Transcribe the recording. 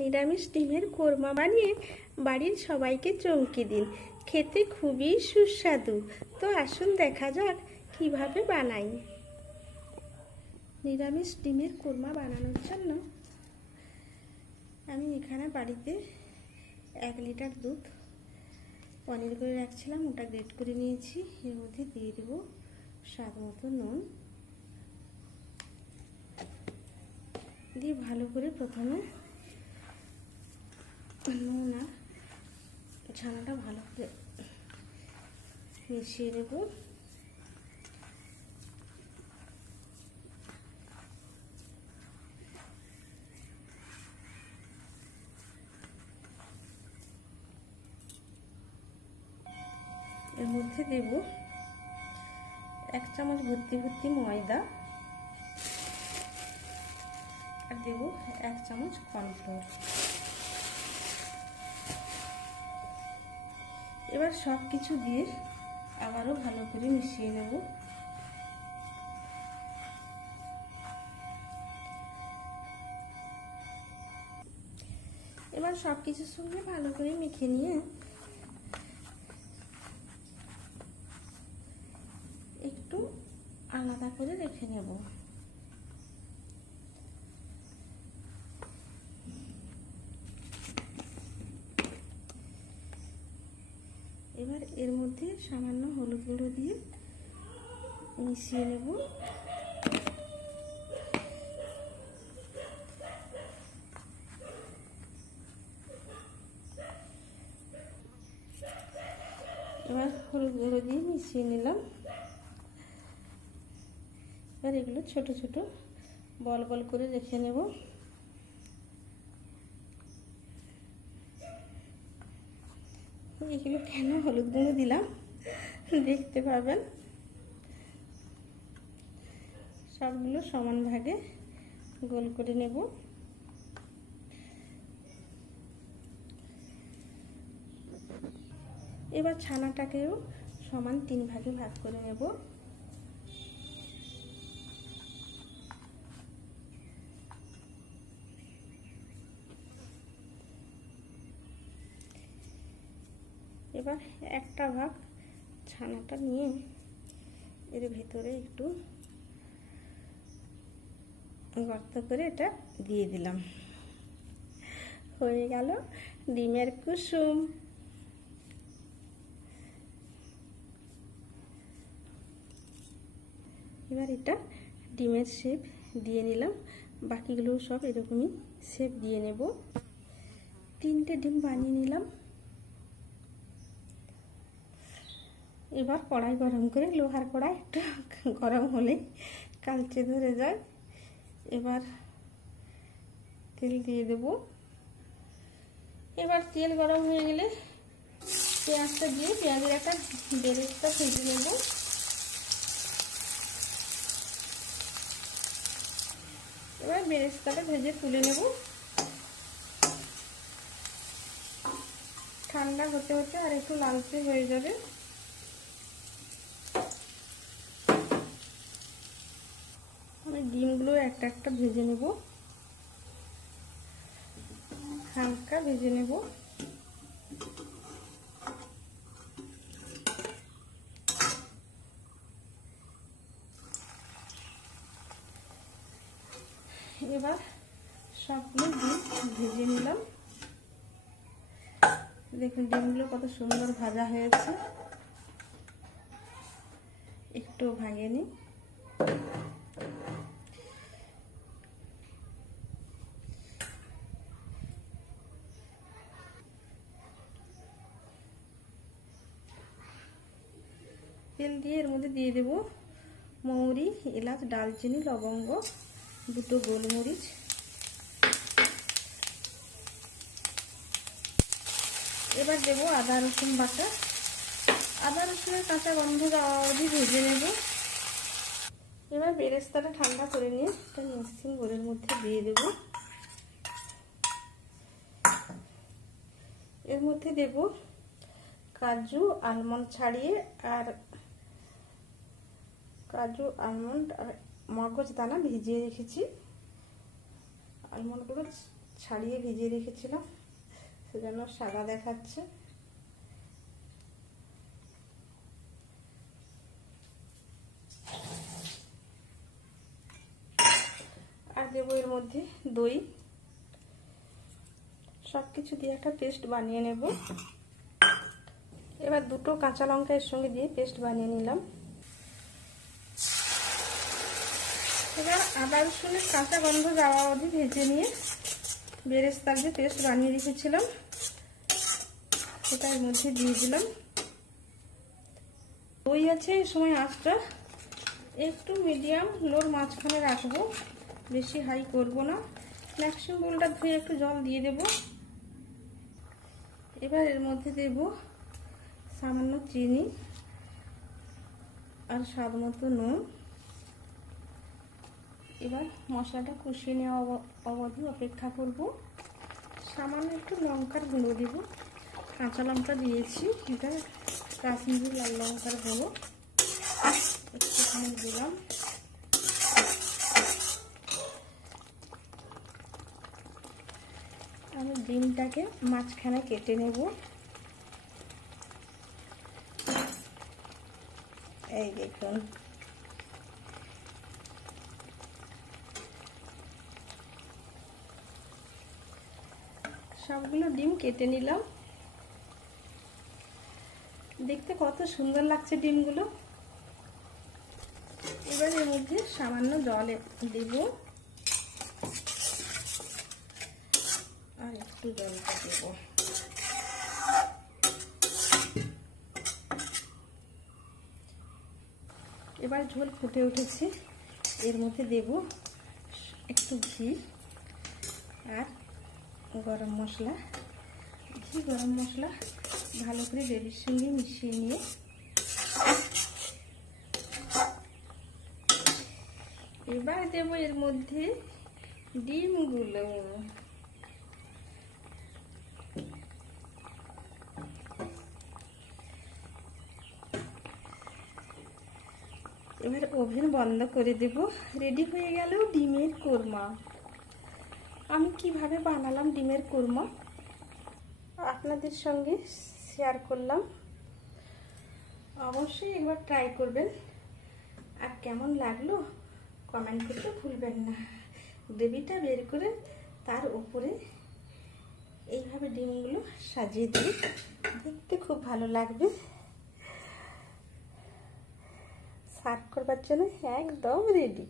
নিরামিষ ডিমের কোরমা বানিয়ে বাড়ির সবাইকে চমকে দিন। খেতে খুবই সুস্বাদু। তো আসুন দেখা যাক কিভাবে বানাই। নিরামিষ ডিমের কোরমা বানানোর জন্য আমি এখানে বাড়িতে 1 লিটার দুধ পনির করে রাখছিলাম, ওটা গ্রেট করে নিয়েছি। এর মধ্যে দিয়ে দেব স্বাদ মতো নুন, দিয়ে ভালো করে প্রথমে নুন আর ছানাটা ভালো করে মিশিয়ে দেব। এর মধ্যে দেব 1 চামচ ভর্তি ভর্তি ময়দা আর দেব 1 চামচ কর্নফ্লোর। এবার সব কিছু দিয়ে আবারও ভালো করে মিশিয়ে নেব। এবার সব কিছুর সঙ্গে ভালো করে মেখে নিয়ে একটু আলাদা করে রেখে নেব। এবার এর মধ্যে সামান্য হলুদ গুঁড়ো দিয়ে মিশিয়ে নেব। এবার হলুদ গুঁড়ো দিয়ে মিশিয়ে নিলাম। এবার এগুলো ছোট ছোট বল বল করে রেখে নেব। এগুলো কেন হলুদ গুঁড়ো দিলাম দেখতে পাবেন। সবগুলো সমান ভাগে গোল করে নেব। এবার ছানাটাকেও সমান 3 ভাগে ভাগ করে নেব। এবার একটা ভাগ ছানাটা নিয়ে এর ভেতরে একটু গর্ত করে এটা দিয়ে দিলাম। হয়ে গেল ডিমের কুসুম। এবার এটা ডিমের শেপ দিয়ে নিলাম। বাকিগুলো সব এরকমই শেপ দিয়ে নেব। 3টে ডিম বানিয়ে নিলাম। এবার কড়াই গরম করে, লোহার কড়াই একটু গরম হলে কালচে ধরে যায়। এবার তেল দিয়ে দেব। এবার তেল গরম হয়ে গেলে পেঁয়াজটা দিয়ে পেঁয়াজের একটা বেরেস্তা ভেজে নেব। এবার বেরেস্তাটা ভেজে তুলে নেব। ঠান্ডা হতে হতে আর একটু লালচে হয়ে যাবে। আমি ডিমগুলো একটা একটা ভেজে নেব, হালকা ভেজে নেব। এবার সবগুলো ডিম ভেজে নিলাম। দেখুন ডিমগুলো কত সুন্দর ভাজা হয়েছে, একটু ভাঙেনি। তেল দিয়ে এর মধ্যে দিয়ে দেব মৌরি, এলাচ, দারচিনি, লবঙ্গ, 2টো গোলমরিচ। এবার দেব আদা রসুন বাটা। আদা রসুনের কাঁচা গন্ধ যাওয়া অবধি ভেজে নেব। এবার বেরেস্তাটা ঠান্ডা করে নিয়ে একটা মিক্সিং বোলের মধ্যে দিয়ে দেব। এর মধ্যে দেব কাজু, আলমন্ড ছাড়িয়ে আর কাজু, আলমন্ড আর মগজ দানা ভিজিয়ে রেখেছি। আলমন্ডগুলো ছাড়িয়ে ভিজিয়ে রেখেছিলাম, সেজন্য সাদা দেখাচ্ছে। আর দেবো এর মধ্যে দই। সব কিছু দিয়ে একটা পেস্ট বানিয়ে নেব। এবার দুটো কাঁচা লঙ্কা এর সঙ্গে দিয়ে পেস্ট বানিয়ে নিলাম। এবার আদা রসুনের কাঁচা গন্ধ যাওয়া অবধি ভেজে নিয়ে বেরেস্তার যে পেস্ট বানিয়ে রেখেছিলাম সেটা এর মধ্যে দিয়ে দিলাম। দই আছে, এই সময় আঁচটা একটু মিডিয়াম লোর মাঝখানে রাখবো, বেশি হাই করব না। ম্যাক্সিমাম বোলটা ধুয়ে একটু জল দিয়ে দেব। এবার এর মধ্যে দেব সামান্য চিনি আর স্বাদ মতো নুন। এবার মশলাটা কষিয়ে নেওয়া অবধি অপেক্ষা করব। সামান্য একটু লঙ্কার গুঁড়ো দেব, কাঁচা লঙ্কা দিয়েছি, এটা কাশ্মীরি লাল লঙ্কার গুঁড়ো একটুখানি দিলাম। আমি ডিমটাকে মাঝখানে কেটে নেব। এই দেখুন, সবগুলো ডিম কেটে নিলাম। দেখতে কত সুন্দর লাগছে ডিমগুলো। এবার এর মধ্যে সামান্য জল দেব আর একটু জলটা দেব। এবার ঝোল ফুটে উঠেছে, এর মধ্যে দেব একটু ঘি আর গরম মশলা। ঘি গরম মশলা ভালো করে গ্রেভির সঙ্গে মিশিয়ে নিয়ে এবার দেব এর মধ্যে ডিমগুলো। এবার ওভেন বন্ধ করে দেব। রেডি হয়ে গেল ডিমের কোরমা। আমি কিভাবে বানালাম ডিমের কোরমা আপনাদের সঙ্গে শেয়ার করলাম। অবশ্যই একবার ট্রাই করবেন, আর কেমন লাগলো কমেন্ট করতে ভুলবেন না। গ্রেভিটা বের করে তার উপরে এইভাবে ডিমগুলো সাজিয়ে দিই, দেখতে খুব ভালো লাগবে। সার্ভ করবার জন্য একদম রেডি।